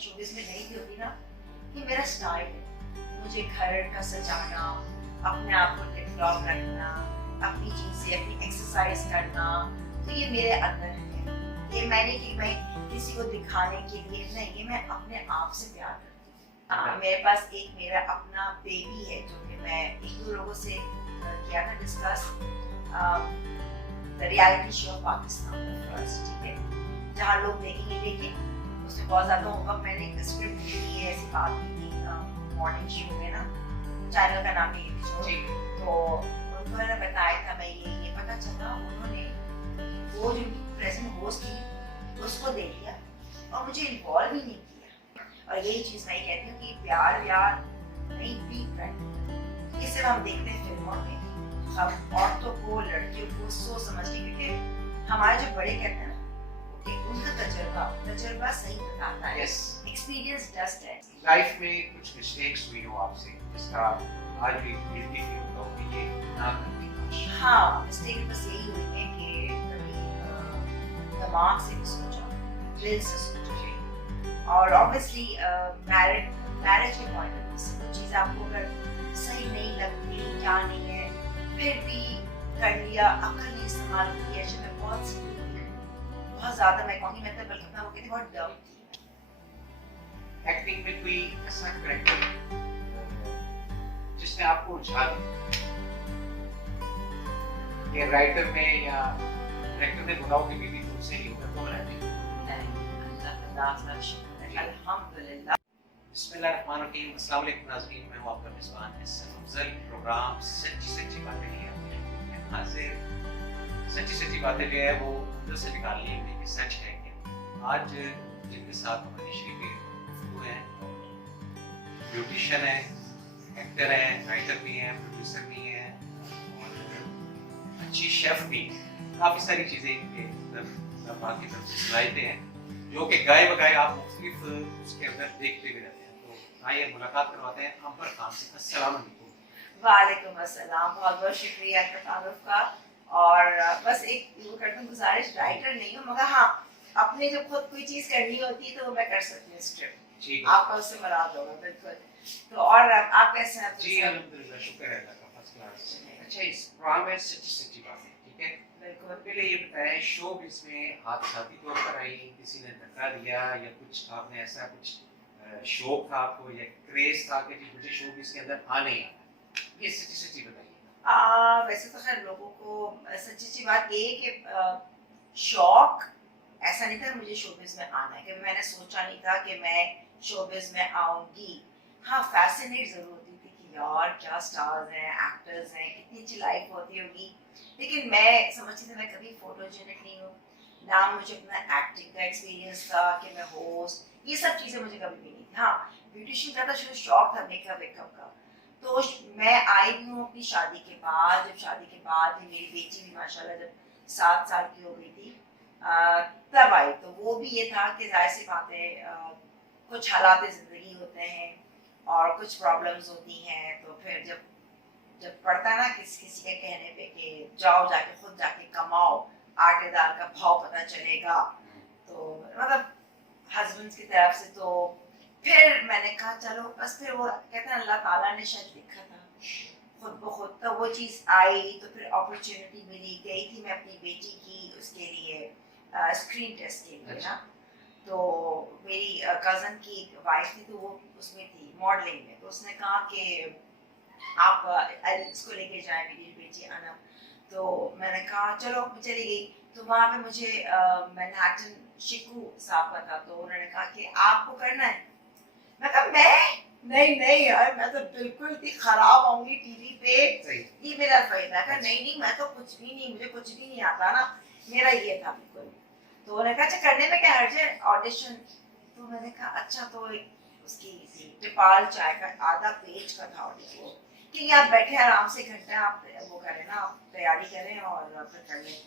Showbiz में नहीं भी होती ना, ये मेरा स्टाइल है। मुझे घर का सजाना, अपने आप को टिप टॉप रखना, अपनी चीज़ें, अपनी एक्सरसाइज करना, तो ये मेरे अंदर है। ये मैंने कि मैं किसी को दिखाने के लिए नहीं, ये मैं अपने आप से प्यार करती हूँ। मेरे पास एक मेरा अपना बेबी है जो कि मैं एक दो लोगों से किया था discuss, the reality show off Pakistan first, ठीक है, जहाँ लोग देखेंगे, लेकिन उसमें बहुत ज़्यादा होगा। मैंने एक स्क्रिप्ट लिखी है, ऐसी बात की थी मॉर्निंग शो में ना, चैनल का नाम है शो, तो उनको मैंने बताया था, मैं ये पता चला उन्होंने वो जो प्रेजेंट होस्ट थी उसको दे दिया और मुझे इन्वॉल्व ही नहीं किया। और यही चीज़ मैं कहती हूँ कि प्यार व्यार नहीं, बी फ्रेंड। ये सिर्फ हम देखते हैं फिल्मों में, हम औरतों को, लड़कियों को सोच समझ के, क्योंकि हमारे जो बड़े कहते हैं ना कि उनका तजुर्बा सही बताता है। एक्सपीरियंस डस्ट है। लाइफ में कुछ मिस्टेक्स हुई हो आपसे जिसका आज भी गिल्टी फील होता हो कि ये ना करनी काश? हाँ, मिस्टेक बस यही हुई है कि कभी दिमाग से नहीं सोचा, दिल से सोचा। और ऑब्वियसली मैरिज के पॉइंट ऑफ व्यू से कुछ चीज़ आपको अगर सही नहीं लगती, क्या नहीं है, फिर भी कर लिया, अकल नहीं इस्तेमाल की। ऐसे मैं बहुत ज़्यादा, मैं कहूँगी मैं तो बल्कि मैं वो कहती बहुत डम थी। एक्टिंग में कोई ऐसा कैरेक्टर जिसने आपको उलझा दिया, ये राइटर में या डायरेक्टर ने बुलाओ कि बेबी तुमसे ही होगा तो बनाती अल्हम्दुलिल्लाह। बिस्मिल्लाहिर्रहमानिर्रहीम। अस्सलाम वालेकुम नाज़रीन, मैं हूं आपका मेज़बान एहसन अफजल। प्रोग्राम सच्ची सच्ची बातें लिए हाजिर। सच्ची सच्ची बातें जो है वो अंदर से निकालनी है कि सच है क्या। आज जिनके साथ हमारी शरीक गुफ्तगू हैं, ब्यूटिशियन है, एक्टर है, राइटर भी हैं, प्रोड्यूसर भी हैं और अच्छी शेफ भी, काफ़ी सारी चीज़ें इनके की तरफ से सलाहियतें हैं जो कि गाए बगाए आप मुख्तलिफ उसके अंदर देखते भी रहते हैं। तो आइए मुलाकात करवाते हैं अंबर खान से। अस्सलाम वालेकुम। वालेकुम अस्सलाम, बहुत बहुत शुक्रिया तारुफ का। और बस एक वो करता हूँ गुजारिश, राइटर नहीं हूँ मगर हाँ, अपने जब खुद कोई चीज़ करनी होती है तो वो मैं कर सकती हूँ। स्क्रिप्ट आपका उससे मुराद होगा बिल्कुल। तो और आप कैसे हैं? जी अल्हम्दुलिल्लाह, शुक्र है अल्लाह का, फर्स्ट क्लास। अच्छा, इस प्रोग्राम में सच्ची सच्ची बातें, ठीक है। बिल्कुल। पहले ये बताएं, शो इसमें हादसाती तौर पर आई, किसी ने धक्का दिया या कुछ आपने ऐसा कुछ शौक था आपको या क्रेज था कि मुझे शो के अंदर आने हैं, ये सच्ची सच्ची बताइए। वैसे तो खैर लोगों को सच्ची सी बात ये है कि शौक ऐसा नहीं था मुझे शोबिज़ में आना है, कि मैंने सोचा नहीं था कि मैं शोबिज़ में आऊंगी। हाँ, फैसिनेट जरूर होती थी कि यार क्या स्टार्स हैं, एक्टर्स हैं, कितनी अच्छी लाइफ होती होगी, लेकिन मैं समझती थी मैं कभी फोटोजेनिक नहीं हूँ, ना मुझे अपना एक्टिंग का एक्सपीरियंस था कि मैं होस्ट, ये सब चीज़ें मुझे कभी भी नहीं थी। हाँ, ब्यूटिशियन का तो शौक था, मेकअप वेकअप का। तो मैं आई भी हूँ अपनी शादी के बाद, जब शादी के बाद भी मेरी बेटी भी माशाल्लाह जब 7 साल की हो गई थी तब आई। तो वो भी ये था कि जाहिर सी बात है, कुछ हालात ज़िंदगी होते हैं और कुछ प्रॉब्लम्स होती हैं, तो फिर जब पड़ता है ना किसी के कहने पे कि जाओ जाके खुद जाके कमाओ, आटे दाल का भाव पता चलेगा, तो मतलब हस्बैंड की तरफ से, तो फिर मैंने कहा चलो बस। फिर वो कहते हैं अल्लाह ताला ने शायद लिखा था खुद ब खुद, तो वो चीज़ आई। तो फिर अपॉर्चुनिटी मिली, गई थी मैं अपनी बेटी की उसके लिए स्क्रीन टेस्ट के लिए ना। तो मेरी कज़न की वाइफ थी, तो वो उसमें थी मॉडलिंग में, तो उसने कहा कि आप इसको लेके जाएं मेरी बेटी अनम। तो मैंने कहा चलो, चली गई। तो वहाँ पे मुझे मैनहट्टन शिकू साहब का था, तो उन्होंने कहा कि आपको करना है। मैं कहा मैं नहीं यार, मैं तो बिल्कुल ही खराब आऊंगी टीवी पे, ये मेरा फायदा का नहीं, मैं तो कुछ भी नहीं, मुझे कुछ भी नहीं आता ना, मेरा ये था बिल्कुल। तो उन्होंने कहा अच्छा करने में क्या हर्ज है, ऑडिशन। तो मैंने कहा अच्छा। तो उसकी टिपाल चाय का आधा पेज का था ऑडिशन, कि आप बैठे आराम से घंटा आप वो करें ना, आप तैयारी करें और फिर कर लें।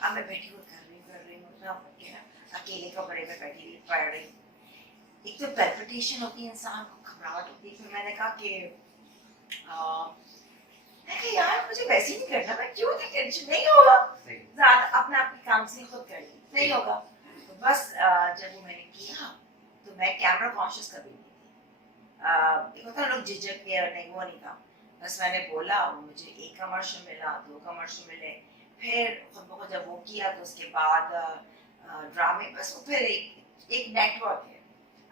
अब मैं बैठी हुई कर रही हूँ अकेले कमरे में बैठी हुई पढ़ रही। एक तो पैल्पिटेशन होती है, इंसान को घबराहट होती है। फिर मैंने कहा कि यार मुझे वैसे ही नहीं करना, मैं क्यों नहीं, टेंशन नहीं होगा, ज़्यादा अपना अपनी काउंसलिंग खुद कर ली, नहीं होगा। तो बस जब वो मैंने किया तो मैं कैमरा कॉन्शियस कभी नहीं थी। एक होता है लोग झिझक के, नहीं वो नहीं था। बस मैंने बोला, मुझे एक कमर्शियल मिला, 2 कमर्शियल मिले, फिर खुद ब खुद जब वो किया तो उसके बाद ड्रामे, बस वो फिर एक नेटवर्क है,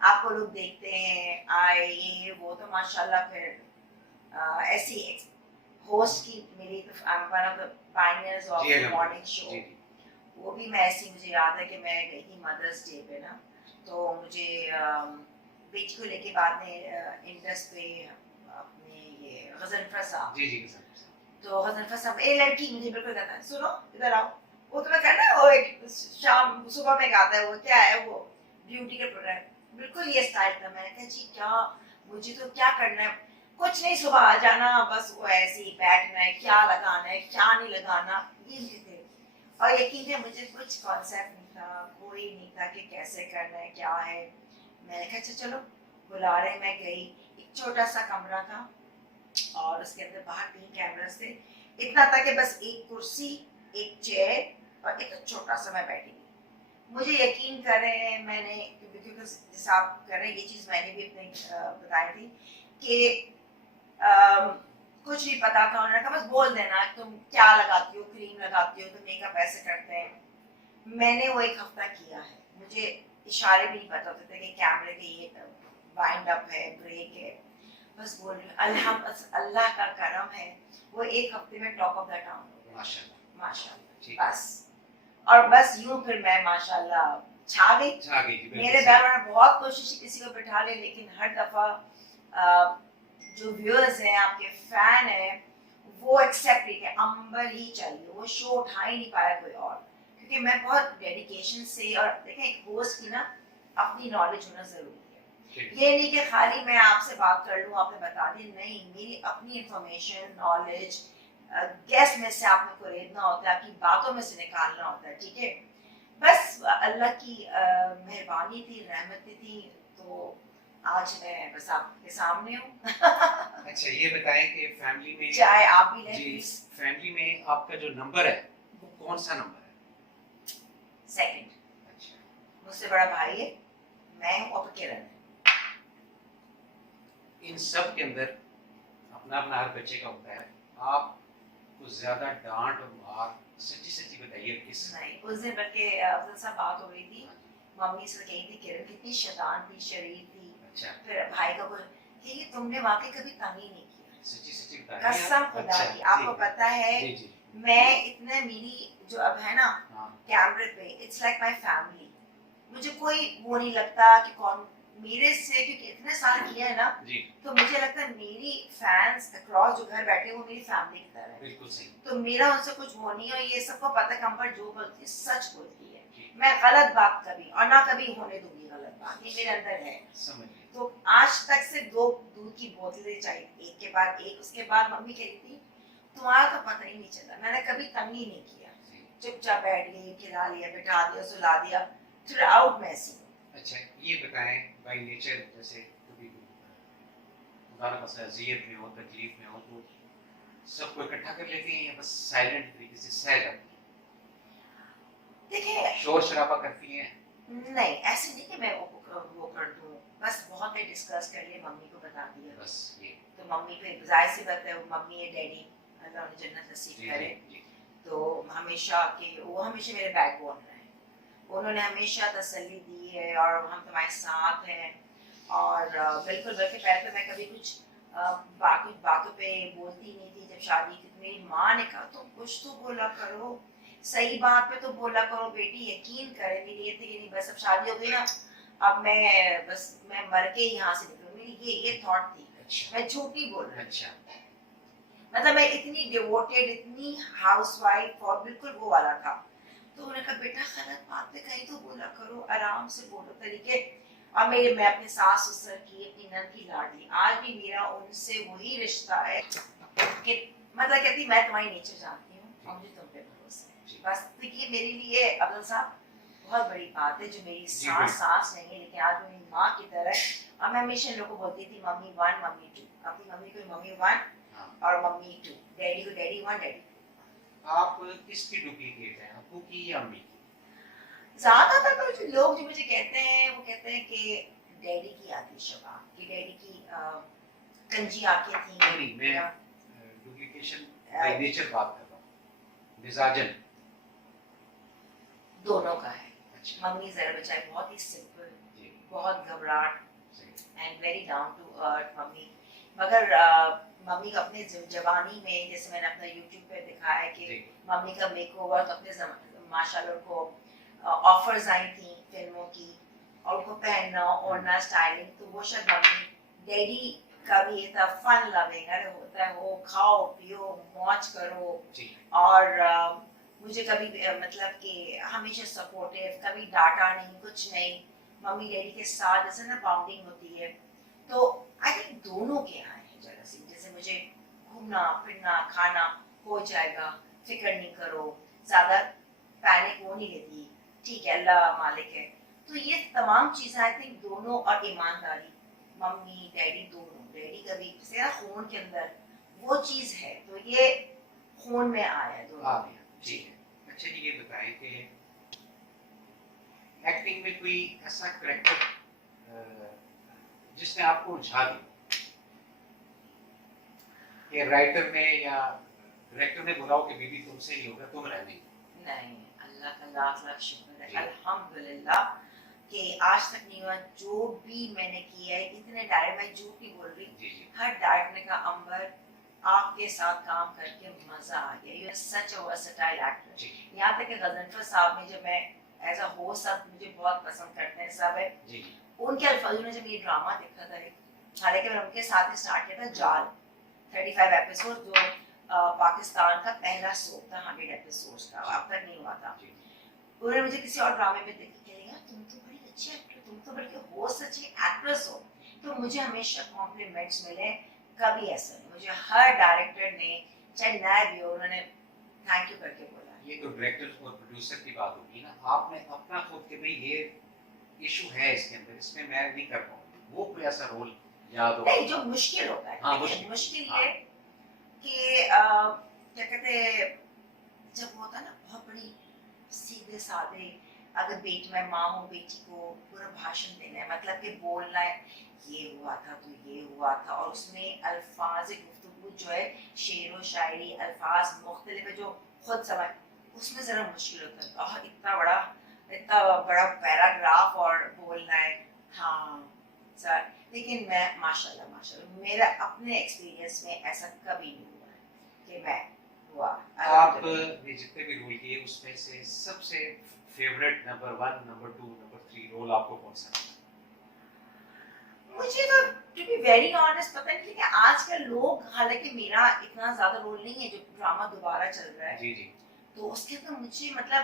आपको लोग देखते हैं, आए ये वो, तो माशाल्लाह फिर ऐसी होस्ट की मिली, तो I am one of the pioneers of morning show. वो भी मैं ऐसी, मुझे याद है कि मैं गई थी मदर्स डे पे ना, तो मुझे बेटी को लेके बाद में इंडस पे अपने ये गजनफर साहब, तो गजनफर साहब एक लड़की मुझे बिल्कुल कहता है, सुनो इधर आओ, वो तुम्हें करना है, वो एक शाम सुबह में गाता है, वो क्या है वो ब्यूटी के प्रोडक्ट, बिल्कुल ये स्टाइल था। मैंने कहा जी क्या, मुझे तो क्या करना है, कुछ नहीं, सुबह आ जाना, बस वो ऐसे ही बैठना है, क्या लगाना है क्या नहीं लगाना, ये थे। और यकीन है मुझे कुछ कॉन्सेप्ट नहीं था, कोई नहीं था कि कैसे करना है क्या है। मैंने कहा अच्छा चलो बुला रहे, मैं गई, एक छोटा सा कमरा था और उसके अंदर बाहर 3 कैमरास थे, इतना था कि बस एक कुर्सी, एक चेयर और एक छोटा सा मैं बैठी थी। मुझे यकीन करें, मैंने क्योंकि जैसा आप कर रहे हैं ये चीज़ मैंने भी अपने बताई थी कि कुछ नहीं पता था। उन्होंने कहा बस बोल देना तुम क्या लगाती हो, क्रीम लगाती हो, तुम मेकअप ऐसे करते हैं। मैंने वो 1 हफ्ता किया है, मुझे इशारे भी नहीं पता होते थे कि कैमरे के ये वाइंड अप है, ब्रेक है, बस बोल रही हूँ। अल्लाह का करम है, वो 1 हफ्ते में टॉप ऑफ द टाउन, माशाल्लाह बस। और बस यूं फिर मैं माशाल्लाह छा गई। मेरे बैर में बहुत कोशिश किसी को बिठा ले, लेकिन हर दफा जो व्यूअर्स हैं, आपके फैन हैं, वो एक्सेप्ट नहीं किया, अंबर ही चाहिए, वो शो उठा ही नहीं पाया कोई और। क्योंकि मैं बहुत डेडिकेशन से, और देखें एक होस्ट की ना अपनी नॉलेज होना जरूरी है, ये नहीं कि खाली मैं आपसे बात कर लूँ आपने बता दी, नहीं, मेरी अपनी इंफॉर्मेशन नॉलेज गेस्ट में से आपने को रेदना होता है, आपकी बातों में से निकालना होता है, ठीक है। बस अल्लाह की मेहरबानी थी, रहमत थी, तो आज मैं बस आपके सामने हूँ। अच्छा ये बताएं कि फैमिली में, चाहे आप भी जी, फैमिली में आपका जो नंबर है वो कौन सा नंबर है? 2nd। अच्छा, मुझसे बड़ा भाई है, मैं हूँ और किरण है। इन सब के अंदर अपना अपना हर बच्चे का होता है, आपको ज्यादा डांट और मार सच्ची सच्ची बताइए किस? नहीं, उस दिन बल्कि अफजल साहब बात हो रही थी, मम्मी से कही थी किरण कितनी शैतान थी, शरीफ थी। अच्छा। फिर भाई का बोल कि तुमने वाकई कभी तंग ही नहीं किया, सच्ची कसम खुदा की। आपको पता है मैं इतने, मेरी जो अब है ना कैमरे पे, इट्स लाइक माय फैमिली, मुझे कोई वो नहीं लगता कि कौन मेरे से, क्योंकि इतने साल किया है ना, तो मुझे लगता है मेरी फैंस अक्रॉस जो घर बैठे वो मेरी फैमिली की तरह है। बिल्कुल सही। तो मेरा उनसे कुछ वो नहीं है, ये सबको पता है कंफर्ट जो बोलती है सच बोलती है, मैं गलत बात कभी और ना कभी होने दूंगी गलत बात, ये मेरे अंदर है। समझिए। तो आज तक से 2 दूध की बोतलें चाहिए, एक के बाद एक। उसके बाद मम्मी कहती थी तुम्हारा तो पता ही नहीं चला, मैंने कभी तंग ही नहीं किया, चुपचाप बैठ गई, खिला लिया, बिठा दिया, सुला दिया, थ्रू आउट में ऐसी। अच्छा ये बताएं, बाय नेचर जैसे कभी ज़ियत में हो, तकलीफ में हो, तो सबको इकट्ठा कर लेती हैं या बस साइलेंट तरीके से सह जाती हैं? देखिए, शोर शराबा करती हैं? नहीं, ऐसे नहीं कि मैं वो कर दूं, बस बहुत ही डिस्कस कर लिए, मम्मी को बता दिया, बस ये। तो मम्मी पे जाहिर सी बात है, वो मम्मी है, डैडी अल्लाह उन्हें जन्नत नसीब करे, तो हमेशा के वो हमेशा मेरे बैकबोन रहे, उन्होंने हमेशा तसल्ली दी है और हम तुम्हारे साथ हैं। और बिल्कुल बल्कि पहले तो मैं कभी कुछ बाकी बातों पे बोलती नहीं थी। जब शादी की तो मेरी माँ ने कहा तुम कुछ तो बोला करो, सही बात पे तो बोला करो बेटी, यकीन करे। मेरी ये थी कि नहीं बस अब शादी हो गई ना, अब मैं मर के यहाँ से निकलूँ, मेरी ये थॉट थी। अच्छा। मैं झूठी बोल रही। अच्छा। मतलब मैं इतनी डिवोटेड, इतनी हाउसवाइफ और बिल्कुल वो वाला था। तो उन्होंने कहा बेटा गलत बात पे कहीं तो बोला करो, आराम से बोलो तरीके। और मैं अपने सास ससुर की, अपनी नंद की लाडली, आज भी मेरा उनसे वही रिश्ता है कि मतलब कहती मैं तुम्हारी नेचर जानती हूँ और मुझे तुम पे भरोसा है। बस देखिए मेरे लिए अब्दुल साहब बहुत बड़ी बात है, जो मेरी सास नहीं है लेकिन आज मेरी माँ की तरह। और मैं हमेशा लोगों को बोलती थी मम्मी 1 मम्मी 2, अपनी मम्मी को मम्मी 1 और मम्मी 2, डैडी को डैडी 1 डैडी 2। आप किसकी डुप्लीकेट हैं, अब्बू की या अम्मी की? ज्यादातर तो लोग जो मुझे कहते हैं वो कहते हैं कि डैडी की आती शबा कि डैडी की कंजी आंखें थी। नहीं, मैं डुप्लीकेशन बाय नेचर बात कर रहा हूँ, मिजाजन दोनों का है। अच्छा मम्मी जरा बचाए बहुत ही सिंपल, जी बहुत घबराहट सही and very down to earth mummy. मगर मम्मी का अपने जवानी में, जैसे मैंने अपना यूट्यूब पे दिखाया है कि जी मम्मी का मेकओवर, तो अपने माशाल्लाह उनको ऑफर्स आई थी फिल्मों की और उनको पहनना ओढ़ना स्टाइलिंग, तो वो शायद मम्मी डैडी का भी ये था फन लविंग, अरे होता है वो खाओ पियो मौज करो। जी और मुझे कभी मतलब कि हमेशा सपोर्टिव, कभी डांटा नहीं कुछ नहीं, मम्मी डैडी के साथ जैसे ना बाउंडिंग होती है। तो आई थिंक दोनों के यहाँ है जरा सी, जैसे मुझे घूमना फिरना खाना हो जाएगा, फिक्र नहीं करो, ज्यादा पैनिक वो नहीं लेती, ठीक है अल्लाह मालिक है। तो ये तमाम चीजें आई थिंक दोनों, और ईमानदारी मम्मी डैडी दोनों, डैडी का भी जैसे ना खून के अंदर वो चीज है, तो ये खून में आया है दोनों में। जी अच्छा जी, ये बताएं कि एक्टिंग में कोई ऐसा करेक्टर जिसने आपको उलझा दिया कि राइटर ने या डायरेक्टर ने बोला हो कि बीबी तुमसे नहीं होगा, तुम रहने नहीं, अल्लाह का लाख लाख शुक्र है अल्हम्दुलिल्लाह कि आज तक नहीं हुआ। जो भी मैंने किया है, इतने डायरेक्ट, मैं झूठ नहीं बोल रही, जी जी हर डायरेक्टर ने कहा अंबर आपके साथ काम करके मजा आ गया, you are such a versatile actor. जी यहाँ तक कि गजनफर साहब में जब मैं एज अ होस्ट, सब मुझे बहुत पसंद करते हैं सब है, जी उनके अल्फाजों ने जब ये ड्रामा देखा था, हालांकि मैंने उनके साथ ही स्टार्ट किया था जाल 35 एपिसोड, जो पाकिस्तान का पहला सोप था 100 एपिसोड्स का, अब तक नहीं हुआ था। जी उन्होंने मुझे किसी और ड्रामे में देखी, कह रही तुम तो बड़ी अच्छी एक्टर, तुम तो बल्कि होस्ट अच्छी एक्ट्रेस हो। तो मुझे हमेशा कॉम्प्लीमेंट्स मिले, कभी ऐसा नहीं, मुझे हर डायरेक्टर ने चाहे नया भी हो, उन्होंने थैंक यू करके बोला। ये तो डायरेक्टर और प्रोड्यूसर की बात होगी ना, आपने अपना खुद के भाई ये इशू है इसके अंदर, इसमें मैं नहीं कर पाऊंगी, वो कोई ऐसा रोल याद हो? नहीं, जो मुश्किल होता है, हाँ, मुश्किल हाँ। ये कि क्या कहते हैं, जब होता है ना बहुत बड़ी सीधे साधे, अगर बेटी, मैं माँ हूँ, बेटी को पूरा भाषण देना है, मतलब कि बोलना है ये हुआ था तो ये हुआ था, और उसमें अल्फाज गुफ्तगू जो है, शेर व शायरी अल्फाज मुख्तलिफ है जो खुद समझ, उसमें जरा मुश्किल होता है। इतना बड़ा पैराग्राफ और बोलना है, हाँ सर। लेकिन मैं माशाल्लाह मेरा अपने एक्सपीरियंस में ऐसा कभी नहीं हुआ है कि मैं हुआ। आपने जितने भी रोल किए उसमें से सबसे favourite number 1, number 2, number 3 role आपको कौन सा लगा? मुझे तो टू बी वेरी ऑनेस्ट पता नहीं कि आजकल लोग, हालांकि मेरा इतना ज्यादा रोल नहीं है जो ड्रामा दोबारा चल रहा है, जी जी तो उसके तो मुझे मतलब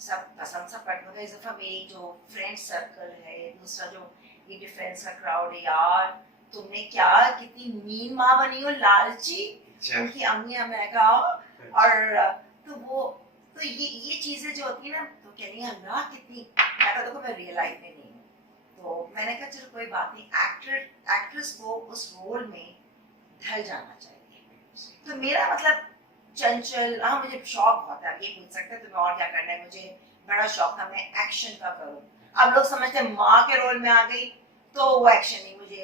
सब पसंद, सब पट मगर इस दफा मेरी जो फ्रेंड सर्कल है, दूसरा जो ये डिफेंस का क्राउड है, यार तुमने क्या कितनी मीन माँ बनी हो, लालची, उनकी अम्मी मैं कहा, और तो वो तो ये चीजें जो होती है ना, तो कह रही है अल्लाह कितनी, मैं तो देखो मैं रियलाइज में नहीं हूँ, तो मैंने कहा चलो कोई बात नहीं, एक्ट्रेस को उस रोल में ढल जाना चाहिए। तो मेरा मतलब चंचल, हाँ मुझे शौक बहुत है, ये पूछ सकते हैं तुम्हें और क्या करना है, मुझे बड़ा शौक था मैं एक्शन का करूँ। अब लोग समझते हैं माँ के रोल में आ गई तो वो एक्शन नहीं, मुझे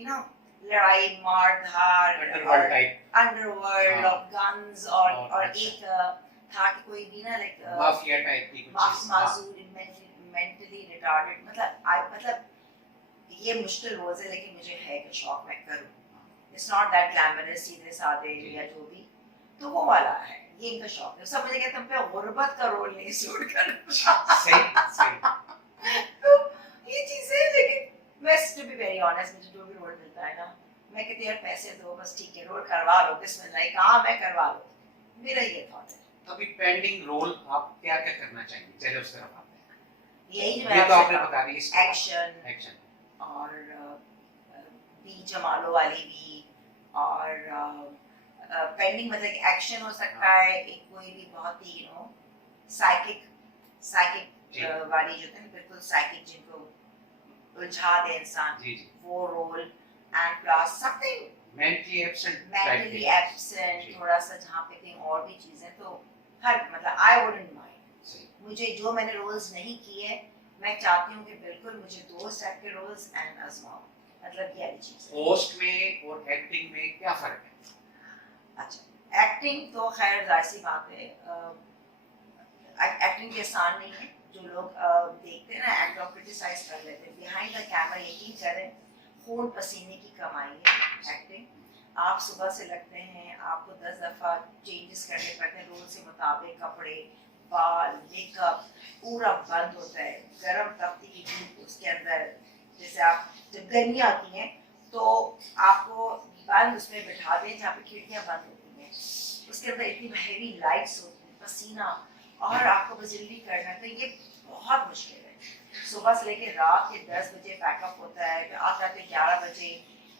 यू नो लड़ाई मार धार, अंडरवर्ल्ड और गन्स, और एक था कि कोई भी ना लाइक माफिया टाइप की कुछ चीज, माजूर, मेंटली रिटार्डेड, मतलब ये मुश्किल रोल्स है, लेकिन मुझे है कि शौक मैं करूँ। इट्स नॉट दैट ग्लैमरस, सीधे साधे या जो भी, तो वो वाला है, ये इनका शौक है। सब मुझे कहते हैं पे गुर्बत का रोल नहीं सूट करता। सही तो ये चीजें, लेकिन मैं टू बी वेरी ऑनेस्ट, मुझे जो भी रोल मिलता है ना, मैं कहती यार पैसे दो बस, ठीक है रोल करवा लो, बिस्मिल्लाह, कहाँ मैं करवा लो, मेरा ये थॉट है। अभी पेंडिंग रोल आप क्या क्या करना चाहेंगे, चलिए उस तरफ आते हैं। यही जो ये तो आपने बता दी, एक्शन और बी जमालो वाली भी, और पेंडिंग मतलब एक्शन हो सकता है, एक कोई भी बहुत ही यू नो साइकिक वाली जो थे बिल्कुल साइकिक, जिनको उलझा दे इंसान, जी जी, वो role, and plus something mentally absent थोड़ा सा, जहाँ पे कहीं और भी चीजें, तो हर मतलब आई वुडंट माइंड। मुझे जो मैंने रोल्स नहीं किए मैं चाहती हूँ कि बिल्कुल मुझे 2 टाइप के रोल्स एंड आजमाओ, मतलब ये वाली चीज़ है। होस्ट में और एक्टिंग में क्या फर्क है? अच्छा, एक्टिंग तो खैर जाहिर सी बात है, एक्टिंग भी आसान नहीं है। जो लोग देखते हैं ना, एक्टर क्रिटिसाइज कर लेते हैं, बिहाइंड द कैमरा यकीन करें खून पसीने की कमाई है एक्टिंग। आप सुबह से लगते हैं, आपको 10 दफ़ा चेंजेस करने पड़ते हैं रोल से मुताबिक, कपड़े, बाल, मेकअप पूरा बंद होता है। गर्म तपती की धूप, उसके अंदर जैसे आप जब गर्मियाँ आती हैं तो आपको बंद उसमें बिठा दें जहाँ पे खिड़कियाँ बंद होती हैं, उसके अंदर इतनी हैवी लाइट्स होती हैं, पसीना, और आपको बस जल्दी करना है, तो ये बहुत मुश्किल है। सुबह से लेकर रात के 10 बजे पैकअप होता है, फिर आते आते 11 बजे,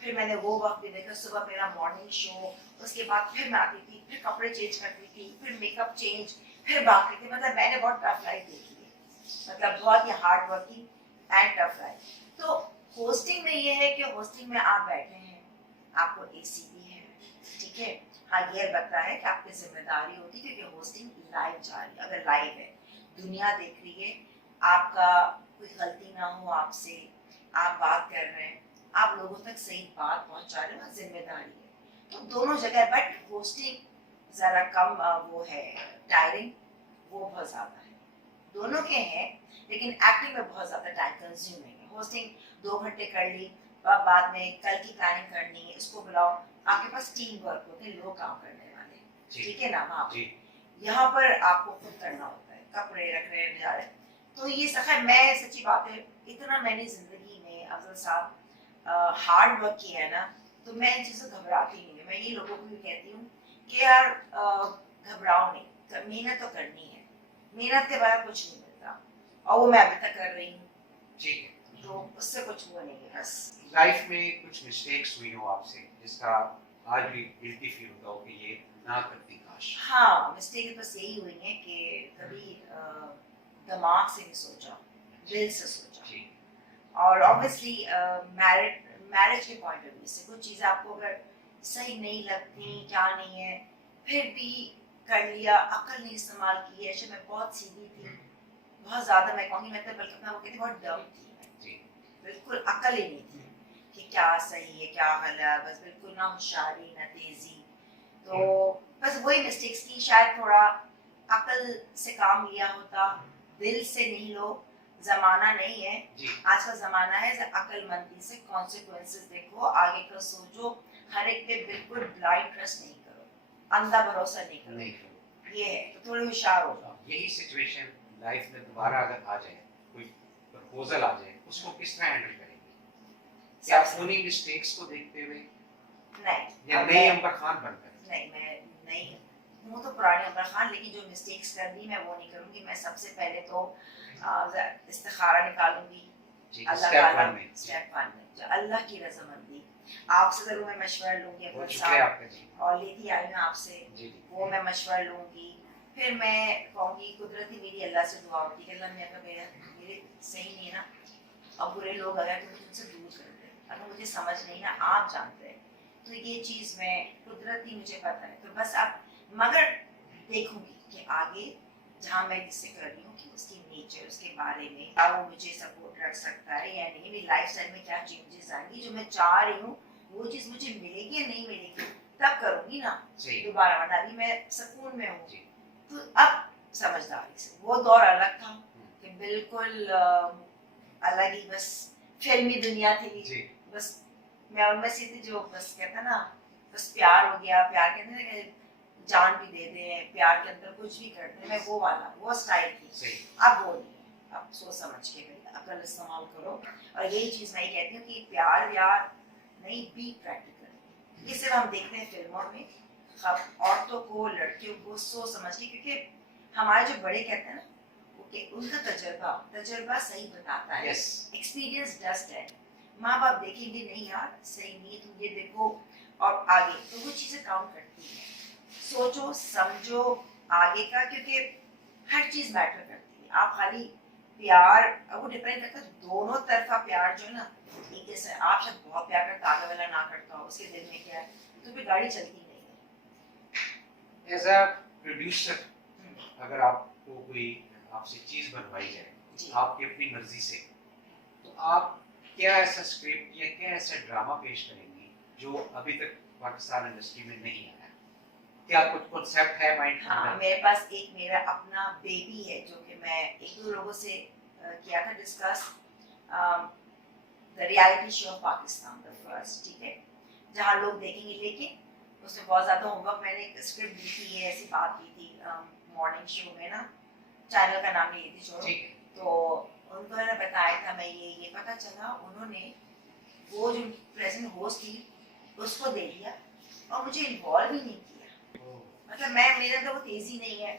फिर मैंने वो वक्त भी देखा, सुबह मेरा मॉर्निंग शो, उसके बाद फिर मैं आती थी, फिर कपड़े चेंज करती थी, फिर मेकअप चेंज, फिर भागती थी। मतलब मैंने बहुत टफ लाइफ देखी है, मतलब बहुत ही hard working and tough life. तो होस्टिंग में ये है कि होस्टिंग में आप बैठे हैं, आपको एसी भी है, ठीक है। हाँ, ये बताया है कि आपकी जिम्मेदारी होती है क्योंकि होस्टिंग लाइव जा रही है। अगर लाइव है, दुनिया देख रही है, आपका कोई गलती ना हो आपसे, आप बात कर रहे हैं, आप लोगों तक सही बात पहुंचा रहे हो, जिम्मेदारी है। तो दोनों जगह, बट होस्टिंग जरा कम वो है टायरिंग, वो बहुत ज्यादा है। दोनों के हैं, लेकिन एक्टिंग में बहुत ज्यादा टाइम कंज्यूमिंग है। होस्टिंग 2 घंटे कर ली, बाद में कल की प्लानिंग करनी है, इसको बुलाओ, आपके पास टीम वर्क होते हैं, लोग काम करने वाले, ठीक है ना। वहाँ पे यहाँ पर आपको खुद करना होता है, कपड़े रख रहे हैं जा रहे। तो ये सखर, मैं सच्ची बात है, इतना मैंने जिंदगी में अफजल साहब हार्ड वर्क किया है ना, तो मैं इन चीज़ों से घबराती नहीं है। मैं ये लोगों को भी कहती हूँ कि यार घबराओ नहीं, मेहनत तो करनी है, मेहनत के बाद कुछ नहीं मिलता, और वो मैं अभी तक कर रही हूँ, ठीक है। तो उससे कुछ हुआ नहीं है। बस लाइफ में कुछ मिस्टेक्स हुई हो आपसे जिसका आज भी गिल्टी फील होता हो कि ये ना करती काश? हाँ, मिस्टेक बस यही हुई है कि कभी दिमाग से नहीं सोचा, दिल से सोचा। और ऑब्वियसली मैरिज के पॉइंट ऑफ व्यू से कुछ चीज़ें आपको अगर सही नहीं लगती, क्या नहीं है, फिर भी कर लिया, अकल नहीं इस्तेमाल की है। मैं बहुत सीधी थी, बहुत ज़्यादा, मैं कहूँगी, मैं तो बल्कि मैं वो कहती बहुत डम थी, बिल्कुल अकल ही नहीं थी कि क्या सही है क्या गलत, बस बिल्कुल ना होशियारी ना तेजी। तो बस वही मिस्टेक्स की, शायद थोड़ा अकल से काम लिया होता, दिल से नहीं लो। जमाना नहीं है आज का, जमाना है अकलमंदी से, कॉन्सिक्वेंसेस देखो, आगे का सोचो, हर एक पे बिल्कुल ब्लाइंड ट्रस्ट नहीं करो, अंधा भरोसा नहीं करो, ये है। तो थोड़े होशियार हो जाओ। यही सिचुएशन लाइफ में दोबारा अगर आ जाए, कोई प्रपोजल आ जाए, उसको किस तरह हैंडल करेंगे? क्या उन्हीं मिस्टेक्स को देखते हुए, नहीं, या नई अंबर खान बनकर? नहीं, मैं नहीं हूँ तो पुरानी अंबर खान, लेकिन जो मिस्टेक्स कर दी मैं वो नहीं करूँगी। मैं सबसे पहले तो इस्तिखारा निकालूंगी अल्लाह ताला, स्टेप 1 में जो अल्लाह की रज़ामंदी, आपसे जरूर मैं मशवरा लूंगी, और लेती आई हूँ आपसे, वो मैं मशवरा लूंगी। फिर मैं कहूँगी, कुदरती मेरी अल्लाह से दुआ होती है कि अल्लाह मेरे सही नहीं है ना, और बुरे लोग अगर तो मुझसे दूर कर दे, अगर मुझे समझ नहीं ना, आप जानते हैं, तो ये चीज़ मैं कुदरती मुझे पता है। तो बस अब मगर देखूंगी कि आगे जहाँ मैं जिससे कर रही हूँ कि उसकी नेचर, उसके बारे में क्या वो मुझे सपोर्ट रख सकता है या नहीं, मेरी लाइफ स्टाइल में क्या चेंजेस आएंगी, जो मैं चाह रही हूँ वो चीज़ मुझे मिलेगी या नहीं मिलेगी, तब करूँगी ना दोबारा, वरना अभी मैं सुकून में हूँ। तो अब समझदारी से, वो दौर अलग था कि बिल्कुल अलग ही बस फिल्मी दुनिया थी, बस मैं उनमें से थी जो बस कहता ना, बस प्यार हो गया, प्यार कहते हैं कि जान भी दे दे, प्यार के अंदर कुछ भी करते, मैं वो वाला, वो स्टाइल थी। अब वो नहीं है, अब सोच समझ के अकल इस्तेमाल करो। और यही चीज़ मैं कहती हूँ कि प्यार यार नहीं, बी प्रैक्टिकल। ये सिर्फ हम देखते हैं फिल्मों में, औरतों को, लड़कियों को सोच समझ के, क्योंकि हमारे जो बड़े कहते हैं ना, उनका तजर्बा सही बताता है, एक्सपीरियंस डस्ट है। माँ बाप देखेंगे नहीं यार सही नहीं, तुम ये देखो, और आगे तो वो चीज़ें काउंट करती हैं। सोचो समझो आगे का, क्योंकि हर चीज़ मैटर करती है। आप खाली प्यार, वो डिपेंड करता है दोनों तरफा प्यार जो है ना, एक जैसे आप सब बहुत प्यार करता, आगे वाला ना करता हो, उसके दिल में क्या है, तो फिर गाड़ी चलती नहीं है। एज अ प्रोड्यूसर, अगर आपको कोई आपसे चीज़ बनवाई जाए, जी। आपकी अपनी मर्जी से, तो आप क्या ऐसा स्क्रिप्ट या क्या ऐसा ड्रामा पेश करेंगी जो अभी तक पाकिस्तान इंडस्ट्री में नहीं आया? क्या कुछ कॉन्सेप्ट है माइंड हाँ, मेरे पास एक मेरा अपना बेबी है जो कि मैं एक दो लोगों से किया था discuss, the reality show off Pakistan the first, ठीक है, जहाँ लोग देखेंगे, लेकिन उसमें बहुत ज़्यादा होमवर्क, मैंने एक स्क्रिप्ट दी थी, ये ऐसी बात की थी मॉर्निंग शो में ना, चैनल का नाम नहीं थी छोड़ो, तो उनको मैंने बताया था, मैं ये पता चला उन्होंने वो जो प्रेजेंट होस्ट थी उसको दे दिया और मुझे इन्वॉल्व ही नहीं किया। मतलब मैं, मेरे अंदर वो तेजी नहीं है,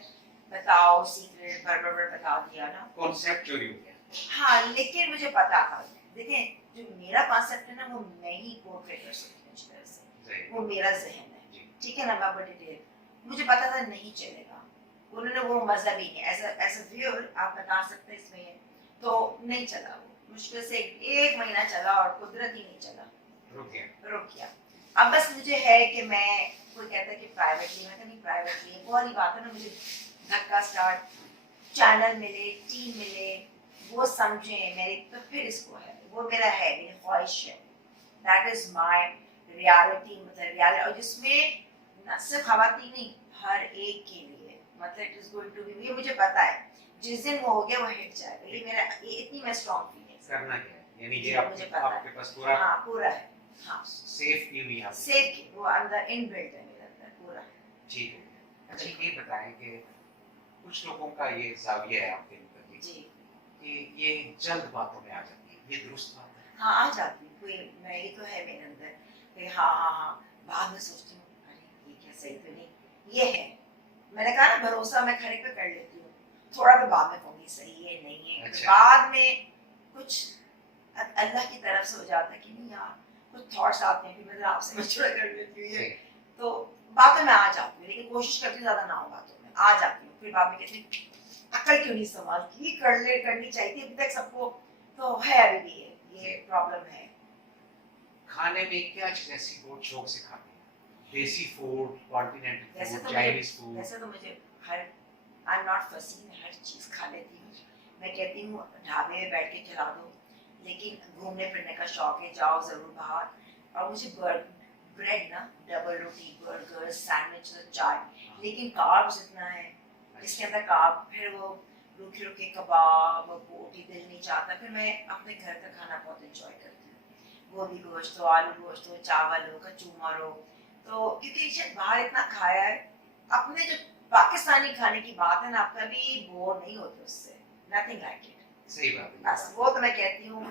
बताओ सीक्रेट बड़ बता दिया ना, कॉन्सेप्ट चोरी हो गया। हाँ, लेकिन मुझे पता था, देखें जो मेरा कॉन्सेप्ट है ना वो मैं ही पोर्ट्रेट कर सकती हूँ इस तरह से, वो मेरा जहन है, ठीक है ना, मैं डिटेल, मुझे पता था नहीं चलेगा, उन्होंने वो मजा भी नहीं, एज अ व्यूअर आप बता सकते हैं इसमें, तो नहीं चला, वो मुश्किल से 1 महीना चला और कुदरत ही नहीं चला, रुक गया। अब बस मुझे है कि मैं, कोई कहता है कि प्राइवेटली, मैं नहीं प्राइवेटली, वो वाली बात है ना, मुझे धक्का स्टार्ट, चैनल मिले, टीम मिले, वो समझे मेरे, तो फिर इसको है, वो मेरा है, मेरी ख्वाहिश है, दैट इज माय रियलिटी, मतलब रियलिटी, और जिसमें न सिर्फ खवातीन नहीं, हर एक के लिए, मतलब it is going to be, ये मुझे पता है, जिस दिन वो हो गया वो हिट जाएगा, ये मेरा, ये इतनी मैं स्ट्रांग फीलिंग करना क्या है, यानी ये मुझे पता है, आपके पास पूरा, हाँ पूरा है, हाँ सेफ की हुई है, सेफ की, वो अंदर इनबिल्ट है मेरे अंदर पूरा। ठीक है। अच्छा ये बताएं कि कुछ लोगों का ये जाविया है आपके ऊपर जी कि ये जल्द बातों में आ जाती है, ये दुरुस्त बात है? हाँ, आ जाती हूँ, कोई मैं, ये तो है मेरे अंदर कि हाँ, बाद में सोचती हूँ अरे ये क्या सही तो नहीं, ये है, मैंने कहा ना भरोसा मैं खड़े पे कर लेती हूँ, थोड़ा मैं बाद में कहूँगी सही है नहीं है, अच्छा। बाद में कुछ अल्लाह की तरफ से हो जाता है कि नहीं यार, कुछ थॉट्स आते हैं, फिर मैं आपसे मशवरा कर लेती हूँ ये, तो बातों में आ जाती हूँ, लेकिन कोशिश करती हूँ ज्यादा ना हो, बातों में आ जाती हूँ, फिर बाद में कहती हूँ अकल क्यों नहीं इस्तेमाल की, करनी चाहिए थी अभी तक सबको, तो है अभी भी ये प्रॉब्लम है। खाने में क्या चीज ऐसी बहुत शौक से खाते हैं? देसी फूड, कॉन्टिनेंटल वैसे फूड, तो चाइनीज फूड? वैसे तो मुझे हर, आई एम नॉट फसी, मैं हर चीज खा लेती हूँ, मैं कहती हूँ ढाबे में बैठ के खिला दो, लेकिन घूमने फिरने का शौक है, जाओ जरूर बाहर, और मुझे ब्रेड ना, डबल रोटी, बर्गर, सैंडविच, चाय, लेकिन कार्ब्स इतना है इसके अंदर, कार्ब, फिर वो रुके रुके कबाब, बोटी, दिल नहीं चाहता, फिर मैं अपने घर का खाना बहुत एंजॉय करती हूँ, गोभी गोश्त हो, आलू गोश्त हो, चावल हो, कचूमर हो, तो क्योंकि शायद बाहर इतना खाया है, अपने जो पाकिस्तानी खाने की बात है ना, आप कभी बोर नहीं होते उससे, नथिंग लाइक इट। सही बात है। बस वो तो मैं कहती हूँ,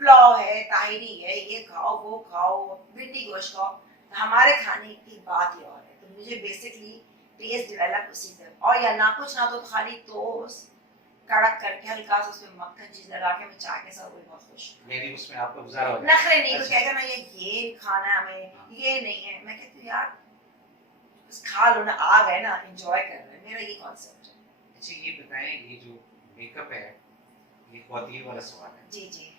पुलाव है, ताहिरी है, ये खाओ वो खाओ, भिंडी गोश्त खाओ, हमारे खाने की बात ही और है, तो मुझे बेसिकली टेस्ट डेवलप उसी से, और या ना कुछ ना तो खाली टोस्ट कड़क करके हल्का सा उसमें मक्खन चीज लगा के मैं चाय के साथ वही बहुत खुश हूँ, मेरी उसमें आपका गुजारा हो नखरे नहीं, कोई अच्छा। कहेगा ना ये खाना है हमें, ये नहीं है, मैं कहती हूँ यार बस खा लो ना, आ गए ना, एंजॉय कर रहे हैं, मेरा ये कॉन्सेप्ट है। अच्छा ये बताएं, ये जो मेकअप है, ये ख्वातीन वाला सवाल है, जी जी,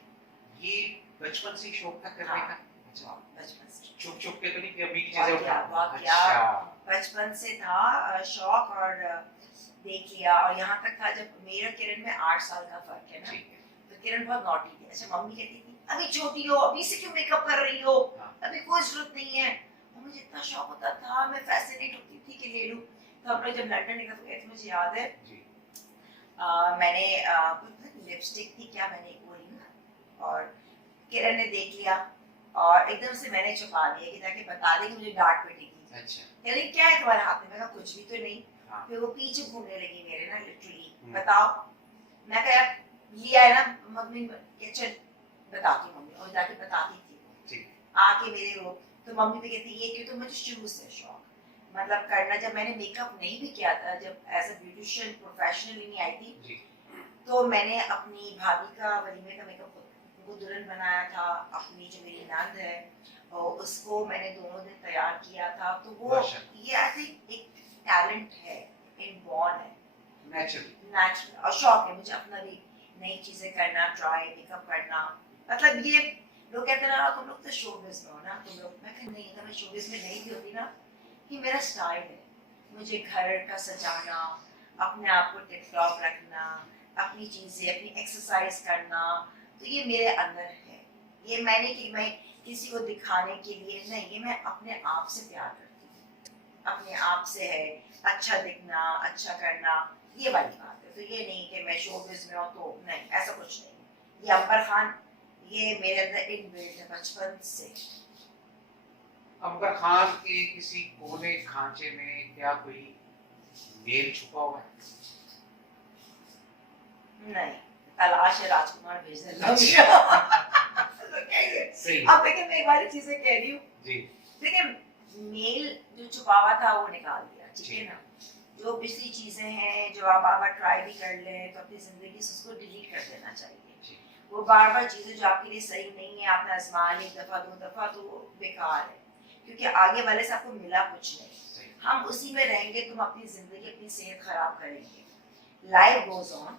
ये बचपन से ही शौक था करने का? अच्छा, बचपन से छुप छुप के तो नहीं कि अम्मी की बहुत चीजें क्या, उठा? बहुत क्या, अच्छा, बचपन से था शौक, और देख लिया, और यहाँ तक था जब मेरा किरण में 8 साल का फर्क है ना, ठीक है। तो किरण बहुत नॉटी थी, अच्छा मम्मी कहती थी अभी छोटी हो, अभी से क्यों मेकअप कर रही हो, हाँ। अभी कोई जरूरत नहीं है, और मुझे इतना शौक होता था, मैं फैसिनेट होती थी कि ले लूं, तो हम लोग जब लंदन निकल गए थे, मुझे याद है जी। मैंने लिपस्टिक थी क्या, मैंने एक वो ली ना, और किरण ने देख लिया, और एकदम से मैंने छुपा दिया कि ताकि बता दे कि मुझे डांट पिटेगी, अच्छा, यानी क्या है तुम्हारे हाथ में, मैं कहा कुछ भी तो नहीं, हाँ। फिर वो पीछे घूमने लगी मेरे ना, लिटरली बताओ, मैं कहा यार लिया है ना, मम्मी के चल बताती मम्मी, और जाके बताती थी ठीक, आके मेरे वो, तो मम्मी भी कहती ये क्यों, तो मुझे शुरू से शौक, मतलब करना, जब मैंने मेकअप नहीं भी किया था, जब एज अ ब्यूटिशियन प्रोफेशनली नहीं आई थी जी। तो मैंने अपनी भाभी का वलीमे का मेकअप उनको दुल्हन बनाया था, अपनी जो मेरी नंद है और उसको मैंने दोनों दिन तैयार किया था, तो वो ये आई थिंक एक टैलेंट है, इनबॉर्न है, नेचुरल, और शौक है मुझे अपना भी नई चीजें करना, ट्राई मेकअप करना, मतलब ये लोग कहते हैं ना तुम लोग तो शोबिज़ में हो ना तुम लोग, मैं कहती नहीं, अगर मैं शोबिज़ में नहीं भी होती ना, ये मेरा स्टाइल है, मुझे घर का सजाना, अपने आप को टिप टॉप रखना, अपनी चीज़ें, अपनी एक्सरसाइज करना, तो ये मेरे अंदर है। ये मैंने कि मैं किसी को दिखाने के लिए नहीं, ये मैं अपने आप से प्यार करती हूँ, अपने आप से है अच्छा दिखना, अच्छा करना, ये वाली बात है। तो ये नहीं कि मैं शोबिज़ में हूँ तो नहीं, ऐसा कुछ नहीं। ये अंबर खान ये मेरे अंदर इनबिल्ट है बचपन से। अंबर खान के किसी कोने खांचे में क्या कोई मेल छुपा हुआ है? नहीं, तलाश है राजकुमार भेज देना। तो क्या ये? सही अब देखिए मैं एक बार चीजें कह रही हूँ, जी। देखिए मेल जो छुपा हुआ था वो निकाल दिया, ठीक है जी। ना। जो पिछली चीजें हैं जो आप बार बार ट्राई भी कर लें तो अपनी जिंदगी से उसको डिलीट कर देना चाहिए। जी। वो बार बार चीजें जो आपके लिए सही नहीं है, आपने आजमा ली एक दफा दो दफा, तो वो बेकार है, क्योंकि आगे वाले से आपको मिला कुछ नहीं। सही। हम उसी में रहेंगे, तुम अपनी जिंदगी अपनी सेहत खराब करेंगे। Life goes on.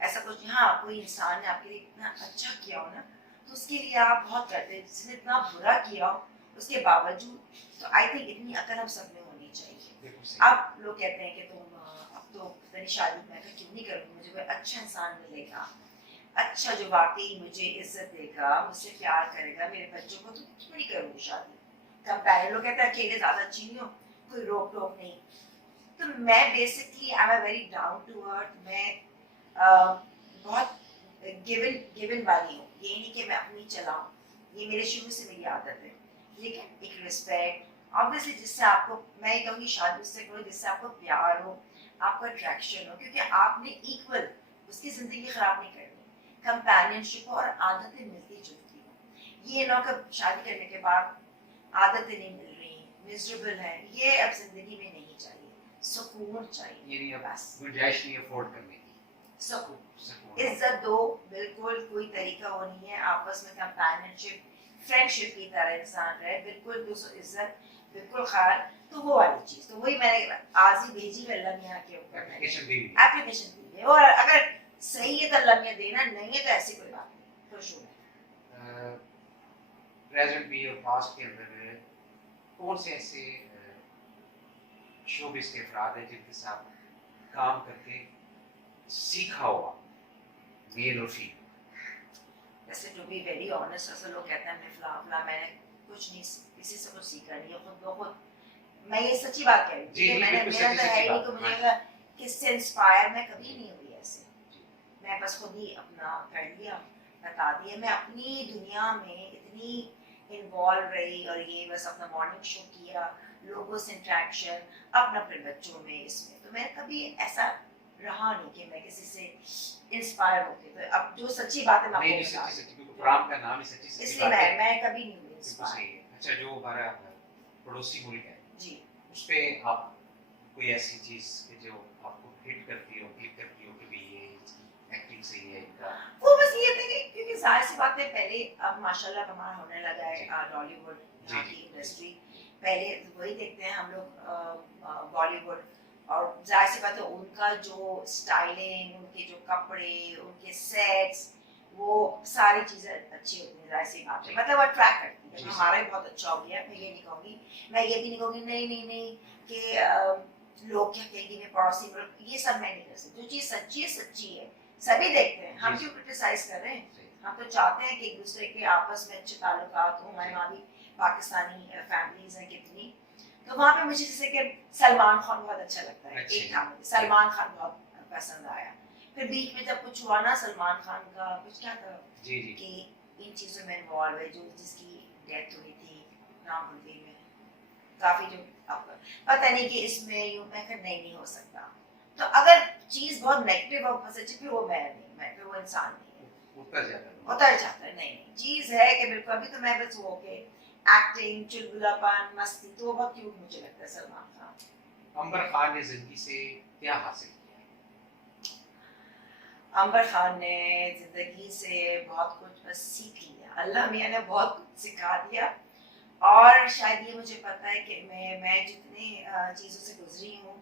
ऐसा कुछ, हाँ कोई इंसान ने आपके लिए इतना अच्छा किया हो ना, तो उसके लिए आप बहुत करते हैं। जिसने इतना बुरा किया हो उसके बावजूद, तो आई थिंक इतनी अकल हम सब में होनी चाहिए। बिल्कुल सही। अब लोग कहते हैं कि तुम अब तो तेरी शादी मैं क्यों नहीं करूँगी, मुझे कोई अच्छा इंसान मिलेगा, अच्छा जो वाकई मुझे इज्जत देगा, मुझसे प्यार करेगा, मेरे बच्चों को, तो क्यों नहीं करूँगी शादी। कंपेरिजन, लोग कहते हैं अकेले ज़्यादा अच्छी नहीं हो, कोई रोक टोक नहीं। तो मैं basically I am very down to earth. मैं बहुत गिवन वाली हूँ। ये नहीं कि मैं अपनी चलाऊँ, ये मेरे शुरू से मेरी आदत है। लेकिन एक रिस्पेक्ट ऑब्वियसली, जिससे आपको, मैं ये कहूँगी शादी उससे करो जिससे आपको प्यार हो, आपको अट्रैक्शन हो, क्योंकि आपने इक्वल उसकी ज़िंदगी खराब नहीं करनी। कंपेनियनशिप और आदतें मिलती जुलती हो। ये ना कि शादी करने के बाद आदतें नहीं मिल रही, मिजरेबल है, ये अब जिंदगी में नहीं चाहिए। सुकून चाहिए, ये नहीं, अब बस गुंजाइश नहीं अफोर्ड करने की। सुकून, सुकून। इज्जत दो, बिल्कुल कोई तरीका वो नहीं है। आपस में कंपेनियनशिप, फ्रेंडशिप की तरह इंसान रहे, बिल्कुल दूसरों इज्जत, बिल्कुल ख्याल, तो वो वाली चीज। तो वही मैंने आज ही भेजी है लम्हा के ऊपर, एप्लीकेशन दी हुई। एप्लीकेशन दी है। और अगर सही है तो लम्हा देना, नहीं है तो ऐसी कोई बात नहीं, खुश हूँ। प्रेजेंट भी और पास्ट के अंदर कौन से ऐसे शोबिस के अफराद हैं जिनके साथ काम करके सीखा हुआ, मेल और फीमेल? वैसे टू बी वेरी ऑनेस्ट, ऐसे लोग कहते हैं निफला अफला, मैंने कुछ नहीं, किसी से कुछ सीखा नहीं है, खुद ब खुद। मैं ये सच्ची बात कह रही हूँ, जी, मैंने, बिल्कुल मेरा सच्ची तो है ही नहीं बात। कि मुझे लगा किससे इंस्पायर, मैं कभी नहीं हुई ऐसे। मैं बस खुद ही अपना कर लिया, बता दिया। मैं अपनी दुनिया में इतनी इन्वॉल्व रही, और ये बस अपना मॉर्निंग शो किया, लोगों से इंटरेक्शन, अपने अपने बच्चों में, इसमें तो मैं कभी ऐसा रहा नहीं कि मैं किसी से इंस्पायर होके। तो अब जो सच्ची बात है मैं नहीं, आपको बता सच्ची रही सच्ची, क्योंकि प्रोग्राम का नाम ही सच्ची हूँ, सच्ची इसलिए बात है। मैं कभी नहीं हुई बिल्कुल इंस्पायर। सही है। अच्छा, जो हमारा पड़ोसी मुल्क है जी, उस पे आप कोई ऐसी चीज कि जो आपको हिट करती हो, क्लिक करती हो कि भी ये एक्टिंग सही है इनका? वो बस ये थे कि क्योंकि जाहिर सी बात है, पहले अब माशाल्लाह हमारा होने लगा है डॉलीवुड की इंडस्ट्री। पहले वही देखते हैं हम लोग बॉलीवुड, और जाहिर सी बात है उनका जो स्टाइलिंग, उनके जो कपड़े, उनके सेट्स, वो सारी चीज़ें अच्छी होती हैं, जाहिर सी बात है, मतलब अट्रैक्ट करती है। हमारा भी बहुत अच्छा हो गया, मैं ये नहीं कहूँगी, मैं ये भी नहीं कहूँगी नहीं नहीं नहीं कि लोग क्या कहेंगे, मैं पड़ोसी मुल्क, ये सब मैं नहीं कर सकती। जो चीज़ सच्ची है सच्ची है, सभी देखते हैं, हम क्यों क्रिटिसाइज कर रहे हैं। हम तो चाहते हैं कि एक दूसरे के आपस में अच्छे ताल्लुकात हों। हमारे वहाँ भी पाकिस्तानी फैमिलीज हैं कितनी, तो वहाँ पे मुझे जैसे कि सलमान खान बहुत अच्छा लगता है, एक था मुझे सलमान खान बहुत पसंद आया। फिर बीच में जब कुछ हुआ ना सलमान खान का कुछ क्या था जी जी, कि इन चीज़ों में इन्वॉल्व है, जो जिसकी डेथ हुई थी, नाम भूल गई मैं, काफ़ी जो आपको पता नहीं कि इसमें यूँ, मैं फिर नहीं हो सकता। तो अगर चीज़ बहुत नेगेटिव और पॉजिटिव, फिर वो मैं नहीं, मैं फिर वो इंसान नहीं है, उतर जाता है। उतर जाता है। नहीं नहीं, चीज़ है कि बिल्कुल, अभी तो मैं बस वो के एक्टिंग, चुलबुलापन, मस्ती, तो वो बहुत क्यूट मुझे लगता है सलमान खान। अंबर खान ने जिंदगी से क्या हासिल किया? अंबर खान ने जिंदगी से बहुत कुछ बस सीख लिया, अल्लाह मियाँ ने बहुत कुछ सिखा दिया। और शायद ये मुझे पता है कि मैं जितनी चीज़ों से गुजरी हूँ,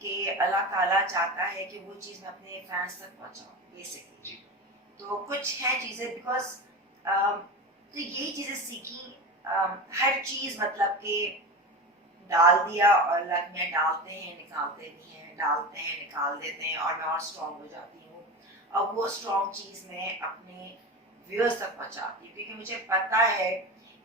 कि अल्लाह ताला चाहता है कि वो चीज़ मैं अपने फैंस तक पहुँचाऊँ बेसिकली। तो कुछ हैं चीज़ें, बिकॉज तो यही चीज़ें सीखी। हर चीज़ मतलब कि डाल दिया, और लग में डालते हैं निकालते भी हैं, डालते हैं निकाल देते हैं, और मैं और स्ट्रॉन्ग हो जाती हूँ, और वो स्ट्रॉन्ग चीज़ मैं अपने व्यूअर्स तक पहुंचाती हूँ, क्योंकि मुझे पता है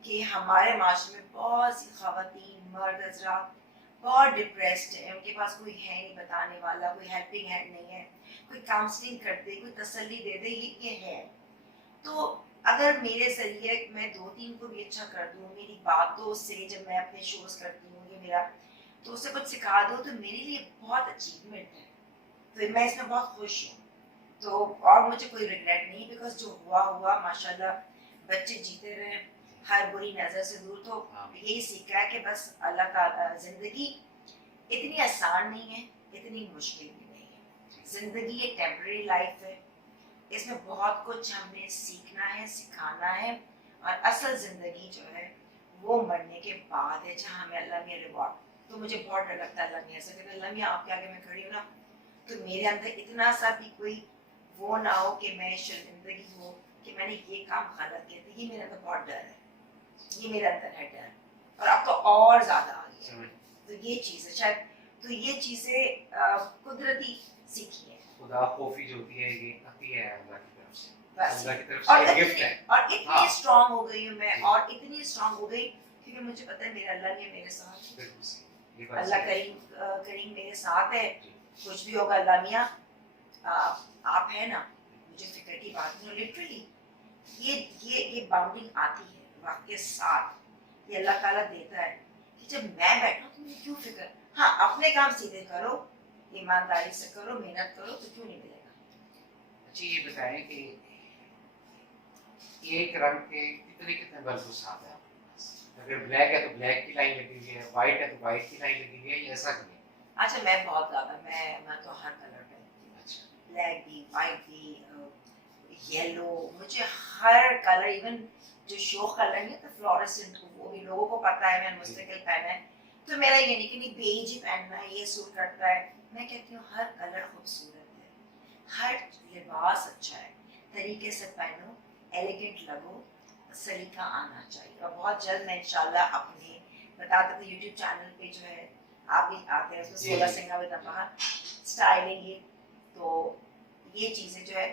कि हमारे माशरे में बहुत सी ख़वातीन मर्द हज़रात बहुत डिप्रेस्ड है, उनके पास कोई है नहीं बताने वाला, कोई हेल्पिंग हैंड नहीं है, कोई काउंसलिंग कर दे, कोई तसल्ली दे दे, ये है। तो अगर मेरे जरिए मैं 2-3 को भी अच्छा कर दूँ, मेरी बातों से जब मैं अपने शोज करती हूँ, ये मेरा तो उससे कुछ सिखा दूँ, तो मेरे लिए बहुत अचीवमेंट है। तो मैं इसमें बहुत खुश हूँ। तो और मुझे कोई रिग्रेट नहीं, बिकॉज जो हुआ हुआ माशाल्लाह, बच्चे जीते रहे, हर बुरी नज़र से दूर। तो यही सीखा है कि बस अल्लाह का ज़िंदगी इतनी आसान नहीं है, इतनी मुश्किल भी नहीं है। ज़िंदगी एक टेम्परेरी लाइफ है, इसमें बहुत कुछ हमने सीखना है, सिखाना है, और असल ज़िंदगी जो है वो मरने के बाद है, जहाँ हमें अल्लाह मियाँ रिवॉर्ड। तो मुझे बहुत डर लगता है अल्लाह मियाँ से, कहते अल्लाह मियाँ आपके आगे मैं खड़ी हूँ ना, तो मेरे अंदर इतना सा भी कोई वो ना हो कि मैं शर्मिंदगी हो कि मैंने ये काम गलत किया था। ये मेरे अंदर बहुत डर है, ये मेरे अंदर है डर, और अब तो और ज़्यादा आ गया। तो ये चीज़ है शायद, तो ये चीज़ें कुदरती सीखी है। खुदा खौफी जो होती है ये आती है अल्लाह की तरफ से, बस अल्लाह की तरफ और से गिफ्ट है। और इतनी स्ट्रांग हो गई हूँ मैं, जी। और इतनी स्ट्रांग हो गई क्योंकि मुझे पता है मेरा अल्लाह ने मेरे साथ है। बिल्कुल सही, ये बात अल्लाह सही है। करीम मेरे साथ है। जी। कुछ भी होगा अल्लाह मियाँ आप है ना, मुझे फिक्र की बात नहीं। लिटरली ये बाउंडिंग आती है वक्त के साथ, ये अल्लाह ताला देता है कि जब मैं बैठूं तो मुझे क्यों फिक्र। हाँ, अपने काम सीधे करो, ईमानदारी से करो, मेहनत करो, तो क्यों नहीं मिलेगा। अच्छा ये बताएं कि एक रंग के कितने कितने बल्बुस आते हैं आपके पास? अगर ब्लैक है तो ब्लैक की लाइन लगी हुई है, व्हाइट है तो व्हाइट की लाइन लगी हुई है, या ऐसा क्यों है? अच्छा, मैं बहुत ज़्यादा मैं तो हर कलर पहनती हूँ, अच्छा, ब्लैक भी, वाइट भी, येलो, मुझे हर कलर, इवन जो शो कलर नहीं है तो फ्लोरेसेंट, वो भी लोगों को पता है मैंने मुस्तकिल पहना है। तो मेरा ये नहीं कि नहीं बेज ही पहनना है, ये सूट करता है। मैं कहती हूँ हर कलर खूबसूरत है, हर लिबास अच्छा है, तरीके से पहनो, एलिगेंट लगो, सलीका आना चाहिए। और बहुत जल्द मैं इंशाल्लाह अपने बताते थे यूट्यूब चैनल पे जो है, आप भी आते हैं उसमें, जी, 16 जी। सिंगा विद अम्मा स्टाइलिंग, ये तो ये चीज़ें जो है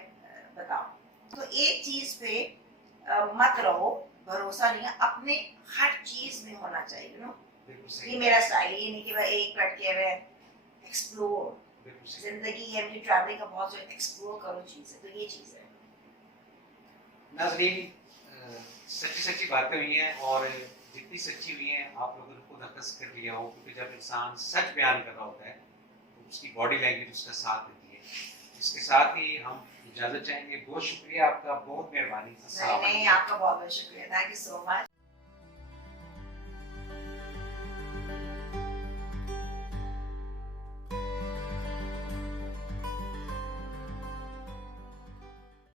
बताओ। तो एक चीज़ पे मत रहो, भरोसा नहीं है, अपने हर चीज़ में होना चाहिए, यू नो। बिल्कुल ये सही, मेरा स्टाइल है, ये नहीं कि भाई एक कट के मैं एक्सप्लोर, बिल्कुल सही। जिंदगी है मेरी ट्रैवलिंग का, बहुत जो एक्सप्लोर करो चीज़ें, तो ये चीज़ है। नाज़रीन, सच्ची सच्ची बातें हुई हैं, और जितनी सच्ची हुई हैं आप लोगों ने खुद अकस कर लिया हो, क्योंकि जब इंसान सच बयान कर रहा होता है तो उसकी बॉडी लैंग्वेज उसका साथ देती है। इसके साथ ही हम इजाज़त चाहेंगे। बहुत शुक्रिया आपका, बहुत मेहरबानी। नहीं, आपका बहुत बहुत शुक्रिया, थैंक यू सो मच।